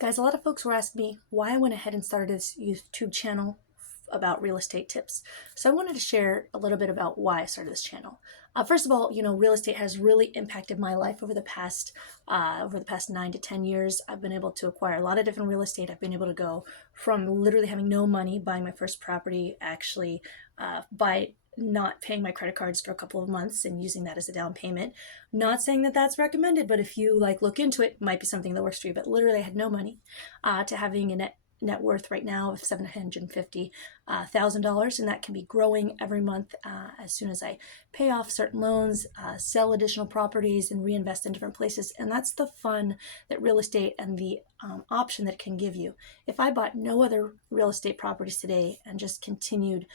Guys, a lot of folks were asking me why I went ahead and started this YouTube channel about real estate tips. So I wanted to share a little bit about why I started this channel. First of all, real estate has really impacted my life over the past 9 to 10 years. I've been able to acquire a lot of different real estate. I've been able to go from literally having no money, buying my first property, actually by not paying my credit cards for a couple of months and using that as a down payment. Not saying that that's recommended, but if you look into it, it might be something that works for you. But literally, I had no money to having a net worth right now of $750,000, and that can be growing every month as soon as I pay off certain loans, sell additional properties, and reinvest in different places. And that's the fun that real estate and the option that it can give you. If I bought no other real estate properties today and just continued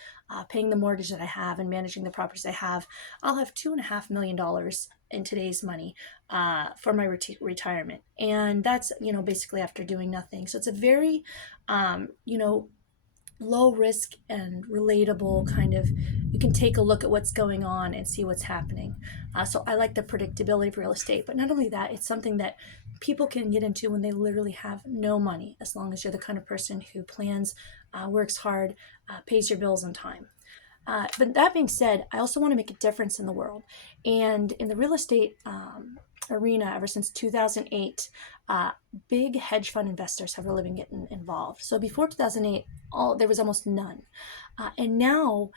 paying the mortgage that I have and managing the properties I have, I'll have $2.5 million in today's money for my retirement. And that's, basically after doing nothing. So it's a very, um, you know, low risk and relatable kind of, you can take a look at what's going on and see what's happening. So I like the predictability of real estate, but not only that, it's something that people can get into when they literally have no money, as long as you're the kind of person who plans, works hard, pays your bills on time. But that being said, I also want to make a difference in the world. And in the real estate arena, ever since 2008, big hedge fund investors have really been getting involved. So before 2008, there was almost none. And now,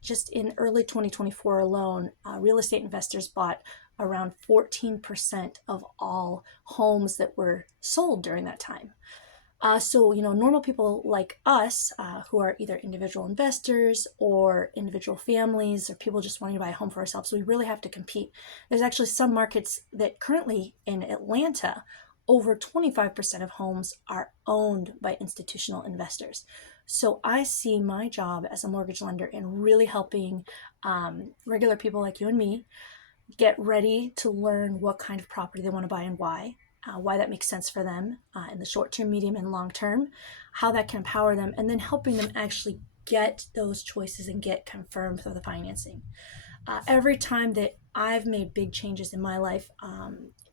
just in early 2024 alone, real estate investors bought around 14% of all homes that were sold during that time. So, normal people like us, who are either individual investors or individual families or people just wanting to buy a home for ourselves, we really have to compete. There's actually some markets that currently in Atlanta, over 25% of homes are owned by institutional investors. So I see my job as a mortgage lender in really helping regular people like you and me get ready to learn what kind of property they want to buy and why that makes sense for them in the short term, medium, and long term, how that can empower them, and then helping them actually get those choices and get confirmed for the financing. Every time that I've made big changes in my life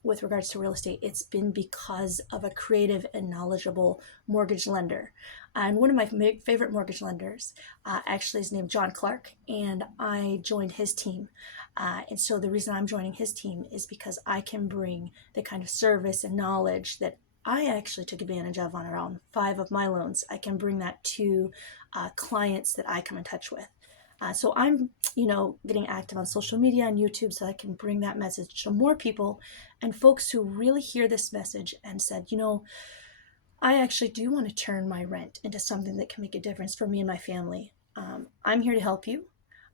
with regards to real estate, it's been because of a creative and knowledgeable mortgage lender. And one of my favorite mortgage lenders actually is named John Clark, and I joined his team. And so the reason I'm joining his team is because I can bring the kind of service and knowledge that I actually took advantage of on around 5 of my loans. I can bring that to clients that I come in touch with. So I'm, getting active on social media and YouTube so I can bring that message to more people and folks who really hear this message and said, I actually do want to turn my rent into something that can make a difference for me and my family. I'm here to help you,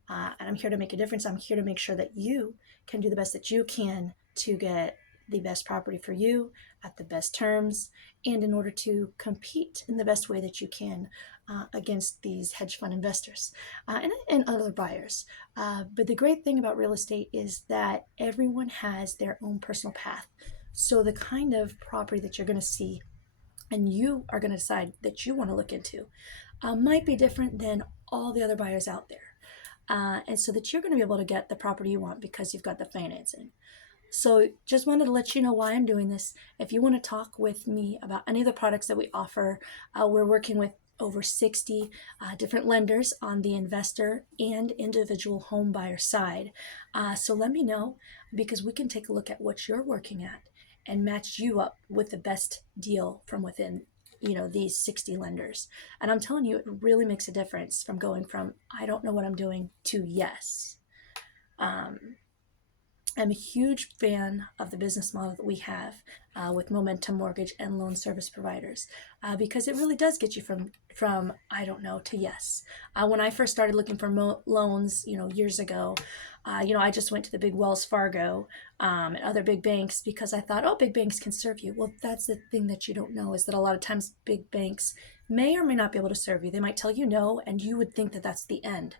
and I'm here to make a difference. I'm here to make sure that you can do the best that you can to get the best property for you at the best terms and in order to compete in the best way that you can against these hedge fund investors and other buyers. But the great thing about real estate is that everyone has their own personal path. So the kind of property that you're going to see and you are going to decide that you want to look into might be different than all the other buyers out there. And so that you're going to be able to get the property you want because you've got the financing. So just wanted to let you know why I'm doing this. If you want to talk with me about any of the products that we offer, we're working with over 60 different lenders on the investor and individual home buyer side. So let me know because we can take a look at what you're working at and match you up with the best deal from within these 60 lenders. And I'm telling you, it really makes a difference from going from I don't know what I'm doing to yes. I'm a huge fan of the business model that we have with Momentum Mortgage and loan service providers because it really does get you from I don't know to yes. When I first started looking for loans, years ago, I just went to the big Wells Fargo and other big banks because I thought, oh, big banks can serve you. Well, that's the thing that you don't know is that a lot of times big banks may or may not be able to serve you. They might tell you no, and you would think that that's the end.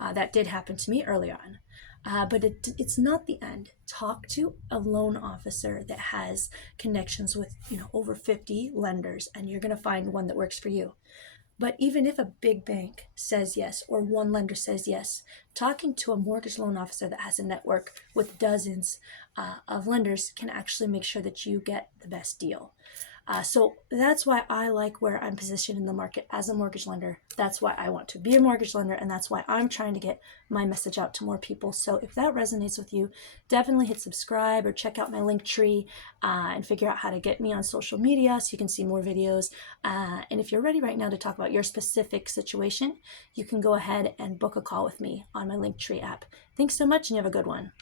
That did happen to me early on. But it's not the end. Talk to a loan officer that has connections with over 50 lenders, and you're going to find one that works for you. But even if a big bank says yes or one lender says yes, talking to a mortgage loan officer that has a network with dozens of lenders can actually make sure that you get the best deal. So that's why I like where I'm positioned in the market as a mortgage lender. That's why I want to be a mortgage lender, and that's why I'm trying to get my message out to more people. So if that resonates with you, definitely hit subscribe or check out my link tree and figure out how to get me on social media so you can see more videos. And if you're ready right now to talk about your specific situation, you can go ahead and book a call with me on my Linktree app. Thanks so much, and you have a good one.